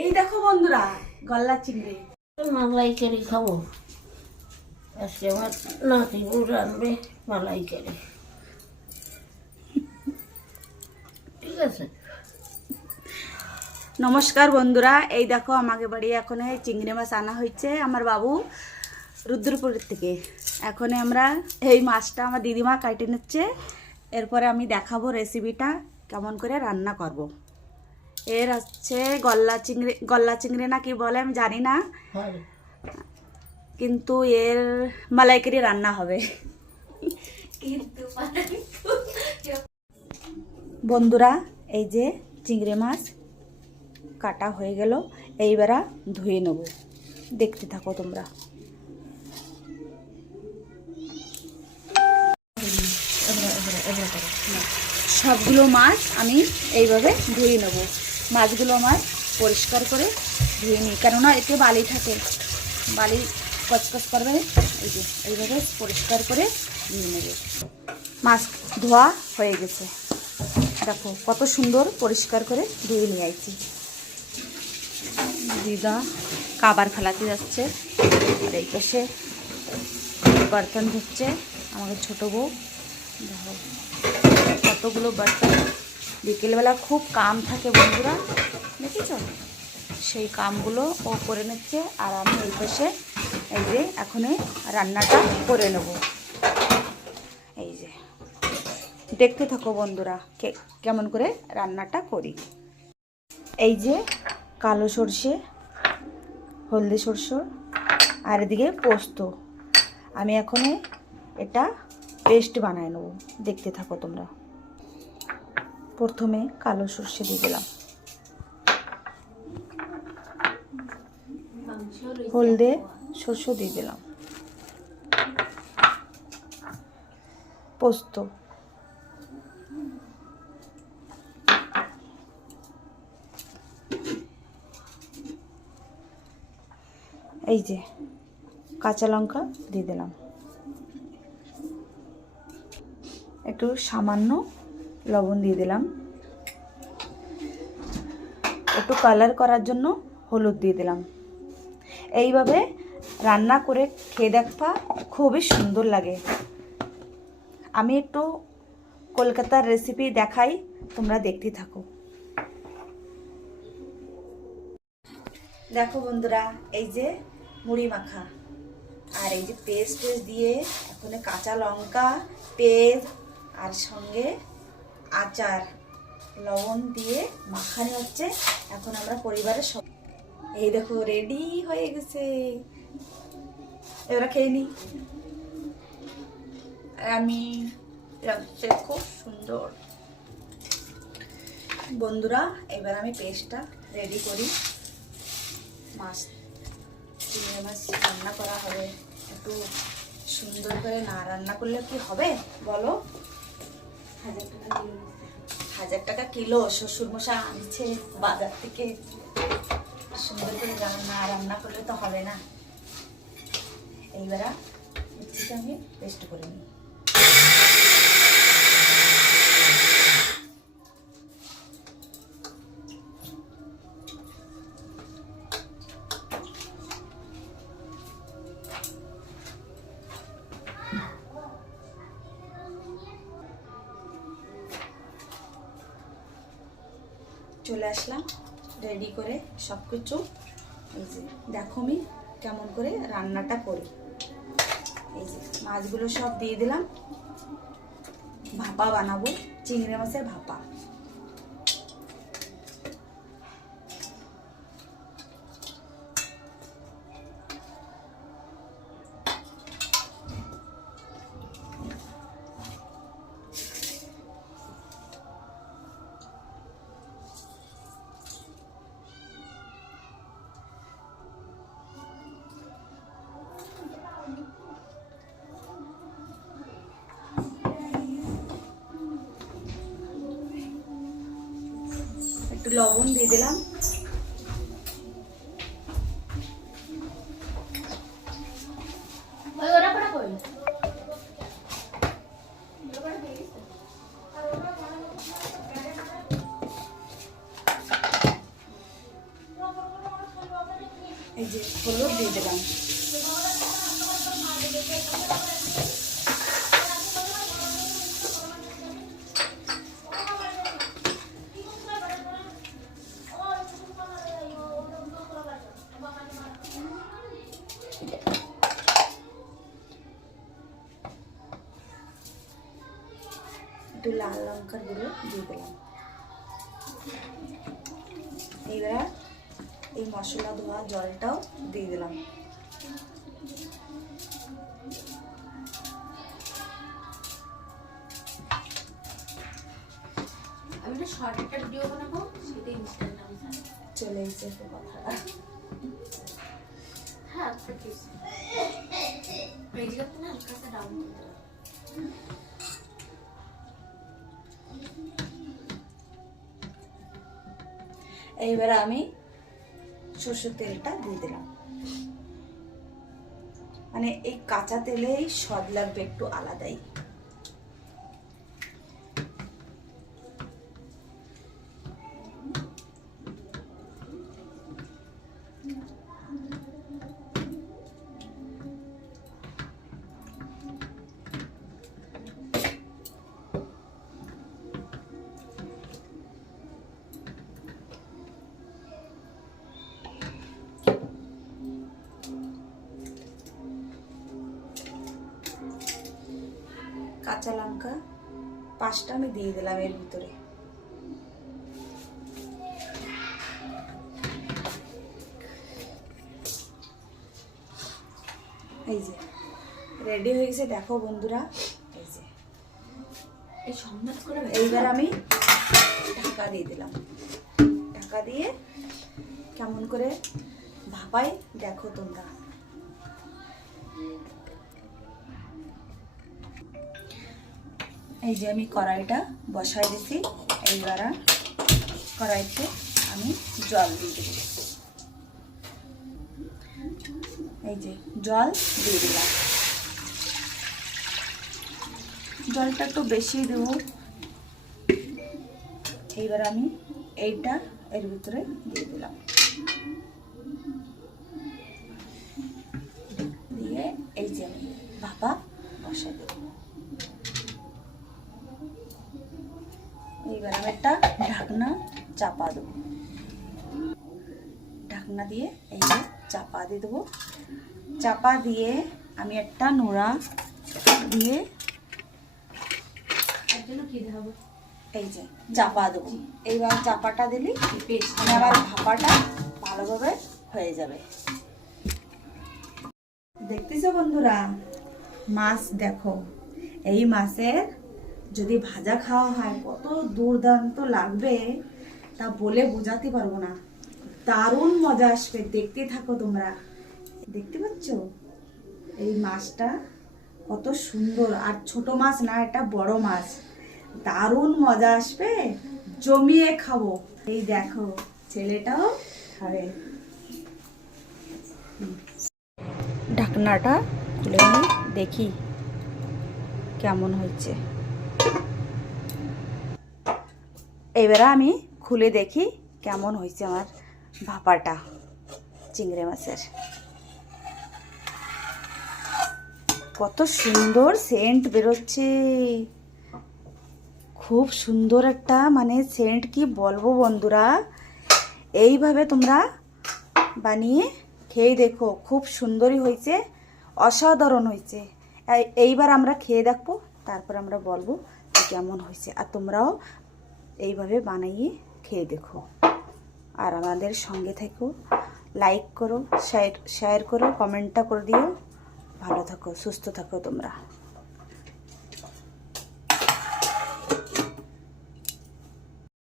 এই দেখো বন্ধুরা, গলদা চিংড়ি মালাইকারি খাবো আজকে। আমার নাতি বউ রানবে মালাইকারি, ঠিক আছে। নমস্কার বন্ধুরা, এই দেখো আমাকে বাড়ি এখন চিংড়ি মাছ আনা হয়েছে আমার বাবু রুদ্রপুরের থেকে। এখন আমরা এই মাছটা আমার দিদিমা কাটে নিচ্ছে, এরপরে আমি দেখাবো রেসিপিটা কেমন করে রান্না করব। এর হচ্ছে গলদা চিংড়ি না কি বলে আমি জানি না, কিন্তু এর মালাইকারি রান্না হবে। বন্ধুরা, এই যে চিংড়ি মাছ কাটা হয়ে গেল, এইবার ধুয়ে নেব, দেখতে থাকো তোমরা। সবগুলো মাছ আমি এইভাবে ধুয়ে নেব। মাছগুলো আমার পরিষ্কার করে ধুয়ে নিই, কেননা এতে বালি থাকে, বালি কচকচ করবে। এই যে এইভাবে পরিষ্কার করে ধুয়ে নেব। মাছ ধোয়া হয়ে গেছে, দেখো কত সুন্দর পরিষ্কার করে ধুয়ে নিয়ে আসছি। দিদা কাবার ফেলাতে যাচ্ছে, আর এই পাশে বর্তন ধুচ্ছে আমাদের ছোটো বউ। দেখো কতগুলো বর্তন, বিকেলবেলা খুব কাম থাকে বন্ধুরা, দেখেছ, সেই কামগুলো ও করে নিচ্ছে। আর আমি এই পাশে এই যে এখন রান্নাটা করে নেব। এই যে দেখতে থাকো বন্ধুরা কেমন করে রান্নাটা করি। এই যে কালো সর্ষে, হলদি সর্ষে, আর এদিকে পোস্ত, আমি এখন এটা পেস্ট বানায় নেব, দেখতে থাকো তোমরা। প্রথমে কালো সর্ষে দিয়ে দিলাম, হলদে সর্ষে দিয়ে দিলাম, পোস্ত, এই যে কাঁচা লঙ্কা দিয়ে দিলাম, একটু সামান্য লবণ দিয়ে দিলাম, একটু কালার করার জন্য হলুদ দিয়ে দিলাম। এইভাবে রান্না করে খেয়ে দেখবা, খুবই সুন্দর লাগে। আমি একটু কলকাতার রেসিপি দেখাই, তোমরা দেখতে থাকো। দেখো বন্ধুরা, এই যে মুড়ি মাখা, আর এই যে পেস্ট দিয়ে এখন কাঁচা লঙ্কা, পেঁয়াজ আর সঙ্গে আচার, লবণ দিয়ে মাখানি হচ্ছে। এখন আমরা পরিবারের সব, এই দেখো রেডি হয়ে গেছে, এবার খেয়ে নি। আমি লাগছে খুব সুন্দর। বন্ধুরা, এবার আমি পেস্টটা রেডি করি। মাছ, চিংড়ি মাছ রান্না করা হবে, একটু সুন্দর করে না রান্না করলে কি হবে বলো? 1000 টাকা কিলো শ্বশুরমশাই আনছে বাজার থেকে, সুন্দর করে না রান্না করলে তো হবে না। এইবার মিক্সিতে আমি পেস্ট করে নিই। চলে আসলাম রেডি করে সব কিছু। এই যে দেখো আমি কেমন করে রান্নাটা করি। এই যে মাছগুলো সব দিয়ে দিলাম, ভাপা বানাবো, চিংড়ি মাছের ভাপা। একটু লবণ দিয়ে দিলাম, এই যে হলুদ দিয়ে দিলাম। একটু লাল লঙ্কার গুঁড়ো দিয়ে দিলাম। এইবার এই মশলা ধোয়া জলটাও দিয়ে দিলাম। আমি একটা শর্ট একটা ভিডিও বানাবো, সেটা ইনস্টাগ্রামে ছাড়বো। চলে এসেছে কথা। হ্যাঁ আচ্ছা ঠিক আছে। এই জায়গাতে না হালকা সা ডাউন করতে হবে। এইবার আমি সরষের তেলটা দিয়ে দিলাম। মানে এই কাঁচা তেলেই স্বাদ লাগবে একটু আলাদাই। কাঁচা লঙ্কা 5টা আমি দিয়ে দিলাম এর ভিতরে। এই যে রেডি হয়ে গেছে, দেখো বন্ধুরা। এই যে এই সম্মান করে এইবার আমি ঢাকা দিয়ে দিলাম। ঢাকা দিয়ে কেমন করে ভাপাই দেখো তোমরা। এই যে আমি কড়াইটা বসাই দিছি। এইবার কড়াইতে আমি জল দিয়ে দেব। এই যে জল দিয়ে দিলাম। জলটা একটু বেশি দেব। এইবার আমি এইটা এর ভিতরে দিয়ে দিলাম। দিয়ে এই যে আমি ভাপা বসাই দেব। এইবার আমি একটা ঢাকনা চাপা দেবো। ঢাকনা দিয়ে এই যে চাপা দিয়ে দেবো। চাপা দিয়ে আমি একটা নোড়া দিয়ে এই যে চাপা দেবো। এইবার চাপাটা দিলি আমার ভাপাটা ভালোভাবে হয়ে যাবে। দেখতেছো বন্ধুরা, মাছ দেখো। এই মাছের যদি ভাজা খাওয়া হয় কত দুর্দান্ত লাগবে তা বলে বোঝাতে পারবো না। দারুণ মজা আসবে, দেখতে থাকো তোমরা। দেখতে পাচ্ছ এই মাছটা কত সুন্দর, আর ছোট মাছ না, এটা বড় মাছ। দারুণ মজা আসবে, জমিয়ে খাবো। এই দেখো ছেলেটাও খাবে। ঢাকনাটা খুলে নিই, দেখি কেমন হয়েছে। এবারে আমি খুলে দেখি কেমন হয়েছে আমার ভাপাটা চিংড়ি মাছের। কত সুন্দর সেন্ট বেরোচ্ছে, খুব সুন্দর একটা মানে সেন্ট, কি বলবো বন্ধুরা। এইভাবে তোমরা বানিয়ে খেয়ে দেখো, খুব সুন্দরই হয়েছে, অসাধারণ হয়েছে। এইবার আমরা খেয়ে দেখবো, তারপর আমরা বলবো কেমন হয়েছে। আর তোমরাও এইভাবে বানিয়ে খেয়ে দেখো, আর আমাদের সঙ্গে থেকো। লাইক করো, শেয়ার করো, কমেন্টটা করে দিও। ভালো থাকো, সুস্থ থাকো তোমরা।